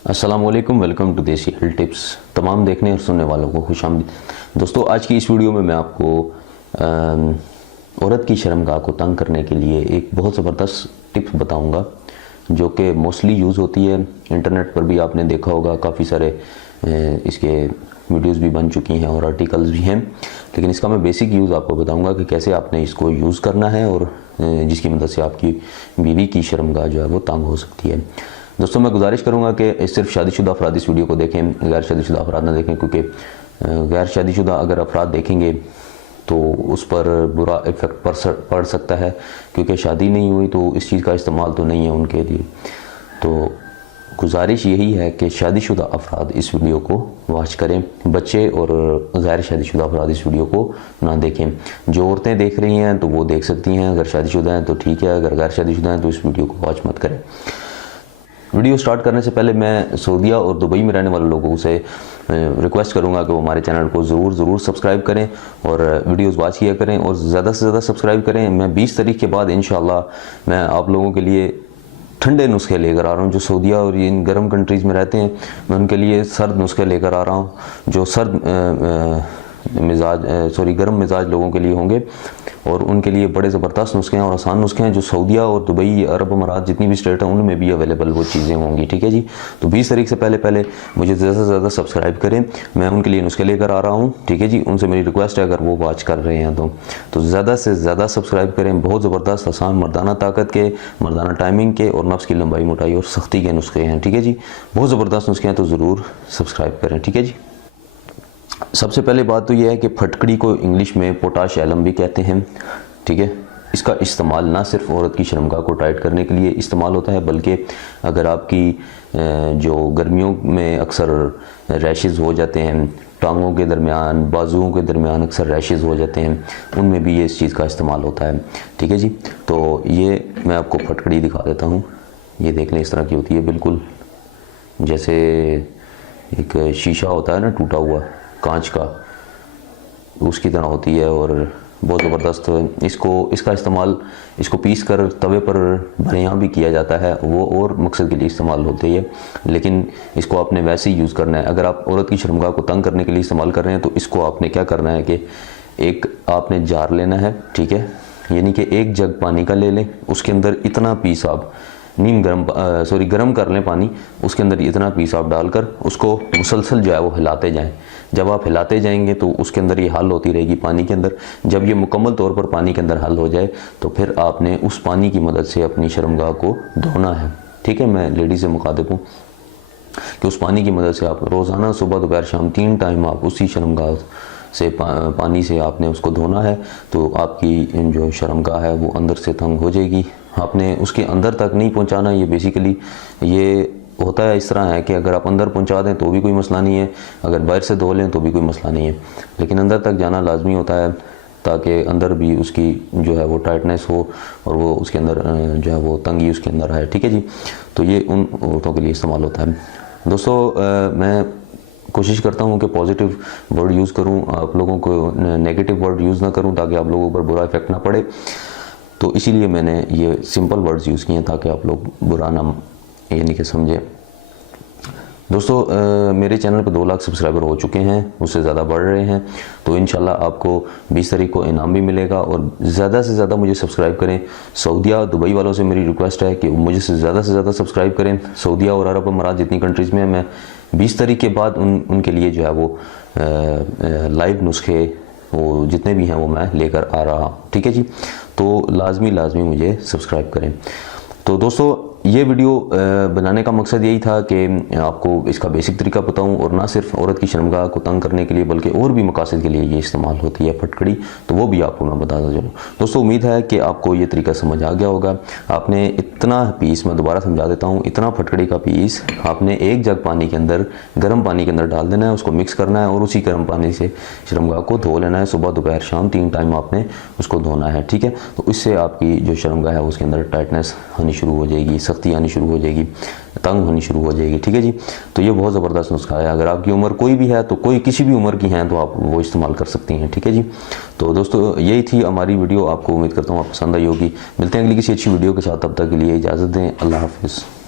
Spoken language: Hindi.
अस्सलाम वालेकुम, वेलकम टू देसी हेल्थ टिप्स। तमाम देखने और सुनने वालों को खुशामदीद। दोस्तों, आज की इस वीडियो में मैं आपको औरत की शर्मगाह को तंग करने के लिए एक बहुत ज़बरदस्त टिप्स बताऊंगा, जो कि मोस्टली यूज़ होती है। इंटरनेट पर भी आपने देखा होगा, काफ़ी सारे इसके वीडियोस भी बन चुकी हैं और आर्टिकल्स भी हैं, लेकिन इसका मैं बेसिक यूज़ आपको बताऊंगा कि कैसे आपने इसको यूज़ करना है और जिसकी मदद से आपकी बीवी की शर्मगाह जो है वो तंग हो सकती है। दोस्तों, मैं गुजारिश करूंगा कि सिर्फ शादीशुदा अफराद इस वीडियो को देखें, गैर शादीशुदा अफराद ना देखें, क्योंकि गैर शादीशुदा अगर अफराद देखेंगे तो उस पर बुरा इफ़ेक्ट पड़ सकता है, क्योंकि शादी नहीं हुई तो इस चीज़ का इस्तेमाल तो नहीं है उनके लिए। तो गुजारिश यही है कि शादीशुदा अफराद इस वीडियो को वॉच करें, बच्चे और गैर शादीशुदा अफराद इस वीडियो को ना देखें। जो औरतें देख रही हैं तो वो देख सकती हैं, अगर शादीशुदा हैं तो ठीक है, अगर गैर शादीशुदा हैं तो इस वीडियो को वॉच मत करें। वीडियो स्टार्ट करने से पहले मैं सऊदीया और दुबई में रहने वाले लोगों से रिक्वेस्ट करूंगा कि वो हमारे चैनल को ज़रूर सब्सक्राइब करें और वीडियोस वॉच किया करें और ज़्यादा से ज़्यादा सब्सक्राइब करें। मैं 20 तारीख के बाद इंशाल्लाह मैं आप लोगों के लिए ठंडे नुस्खे लेकर आ रहा हूँ। जो सऊदीया और इन गर्म कंट्रीज़ में रहते हैं, मैं उनके लिए सर्द नुस्खे लेकर आ रहा हूँ, जो गर्म मिजाज लोगों के लिए होंगे और उनके लिए बड़े ज़बरदस्त नुस्खे हैं और आसान नुस्खे हैं, जो सऊदीया और दुबई, अरब अमारात जितनी भी स्टेट हैं उनमें भी अवेलेबल वो चीज़ें होंगी। ठीक है जी। तो 20 तारीख से पहले मुझे ज़्यादा से ज़्यादा सब्सक्राइब करें, मैं उनके लिए नुस्खे लेकर आ रहा हूँ। ठीक है जी। उनसे मेरी रिक्वेस्ट है, अगर वो वॉच कर रहे हैं तो ज़्यादा से ज़्यादा सब्सक्राइब करें। बहुत ज़बरदस्त, आसान, मर्दाना ताकत के, मर्दाना टाइमिंग के और नफ्स की लंबाई, मोटाई और सख्ती के नुस्खे हैं। ठीक है जी। बहुत ज़बरदस्त नुस्खे हैं, तो ज़रूर सब्सक्राइब करें। ठीक है जी। सबसे पहले बात तो यह है कि फटकड़ी को इंग्लिश में पोटाश एलम भी कहते हैं। ठीक है। इसका इस्तेमाल ना सिर्फ औरत की शर्मगाह को टाइट करने के लिए इस्तेमाल होता है, बल्कि अगर आपकी जो गर्मियों में अक्सर रैशेज़ हो जाते हैं, टांगों के दरमियान, बाजुओं के दरमियान अक्सर रैशेज़ हो जाते हैं, उनमें भी ये इस चीज़ का इस्तेमाल होता है। ठीक है जी। तो ये मैं आपको फटकड़ी दिखा देता हूँ। ये देख लें, इस तरह की होती है, बिल्कुल जैसे एक शीशा होता है ना, टूटा हुआ कांच का, उसकी तरह होती है और बहुत ज़बरदस्त। इसका इस्तेमाल, इसको पीस कर तवे पर भरियाँ भी किया जाता है, वो और मकसद के लिए इस्तेमाल होती है, लेकिन इसको आपने वैसे ही यूज़ करना है। अगर आप औरत की शर्मगाह को तंग करने के लिए इस्तेमाल कर रहे हैं तो इसको आपने क्या करना है कि एक आपने जार लेना है। ठीक है। यानी कि एक जग पानी का ले लें, उसके अंदर इतना पीस आप गर्म कर लें पानी, उसके अंदर इतना पीस आप डालकर उसको मुसलसल जो है वो हिलाते जाएं। जब आप हिलाते जाएंगे तो उसके अंदर ये हल होती रहेगी पानी के अंदर। जब ये मुकम्मल तौर पर पानी के अंदर हल हो जाए तो फिर आपने उस पानी की मदद से अपनी शर्मगाह को धोना है। ठीक है। मैं लेडीज़ से मुखातिब हूँ कि उस पानी की मदद से आप रोज़ाना सुबह, दोपहर, शाम 3 टाइम आप उसी शर्मगाह से पानी से आपने उसको धोना है, तो आपकी जो शर्मगाह है वो अंदर से तंग हो जाएगी। आपने उसके अंदर तक नहीं पहुंचाना। ये बेसिकली ये होता है, इस तरह है कि अगर आप अंदर पहुंचा दें तो भी कोई मसला नहीं है, अगर बाहर से धो लें तो भी कोई मसला नहीं है, लेकिन अंदर तक जाना लाजमी होता है ताकि अंदर भी उसकी जो है वो टाइटनेस हो और वो उसके अंदर जो है वो तंगी उसके अंदर है। ठीक है जी। तो ये उन औरतों के लिए इस्तेमाल होता है। दोस्तों, मैं कोशिश करता हूँ कि पॉजिटिव वर्ड यूज़ करूँ, आप लोगों को नेगेटिव वर्ड यूज़ ना करूँ ताकि आप लोगों पर बुरा इफेक्ट ना पड़े। तो इसीलिए मैंने ये सिंपल वर्ड्स यूज़ किए हैं ताकि आप लोग बुरा ना यानी कि समझें। दोस्तों, मेरे चैनल पर 2 लाख सब्सक्राइबर हो चुके हैं, उससे ज़्यादा बढ़ रहे हैं, तो इंशाल्लाह आपको 20 तारीख को इनाम भी मिलेगा। और ज़्यादा से ज़्यादा मुझे सब्सक्राइब करें। सऊदीया, दुबई वालों से मेरी रिक्वेस्ट है कि मुझे से ज़्यादा सब्सक्राइब करें। सऊदीया और अरब अमारात जितनी कंट्रीज़ में मैं 20 तारीख के बाद उनके लिए जो है वो लाइव नुस्खे वो जितने भी हैं वो मैं लेकर आ रहा हूँ। ठीक है जी। तो लाजमी मुझे सब्सक्राइब करें। तो दोस्तों, ये वीडियो बनाने का मकसद यही था कि आपको इसका बेसिक तरीका बताऊं और ना सिर्फ औरत की शर्मगाह को तंग करने के लिए बल्कि और भी मकासद के लिए ये इस्तेमाल होती है फटकड़ी, तो वो भी आपको मैं बताता चलूँ। दोस्तों, उम्मीद है कि आपको ये तरीका समझ आ गया होगा। आपने इतना पीस, मैं दोबारा समझा देता हूँ, इतना फटकड़ी का पीस आपने एक जग पानी के अंदर, गर्म पानी के अंदर डाल देना है, उसको मिक्स करना है और उसी गर्म पानी से शर्मगाह को धो लेना है। सुबह, दोपहर, शाम 3 टाइम आपने उसको धोना है। ठीक है। तो इससे आपकी जो शर्मगाह है उसके अंदर टाइटनेस आनी शुरू हो जाएगी, सख्ती आनी शुरू हो जाएगी, तंग होनी शुरू हो जाएगी। ठीक है जी। तो ये बहुत ज़बरदस्त नुस्खा है। अगर आपकी उम्र कोई भी है तो कोई किसी भी उम्र की हैं तो आप वो इस्तेमाल कर सकती हैं। ठीक है जी। तो दोस्तों, यही थी हमारी वीडियो। आपको उम्मीद करता हूँ आप पसंद आई होगी। मिलते हैं अगली किसी अच्छी वीडियो के साथ, तब तक के लिए इजाज़त दें। अल्लाह हाफिज़।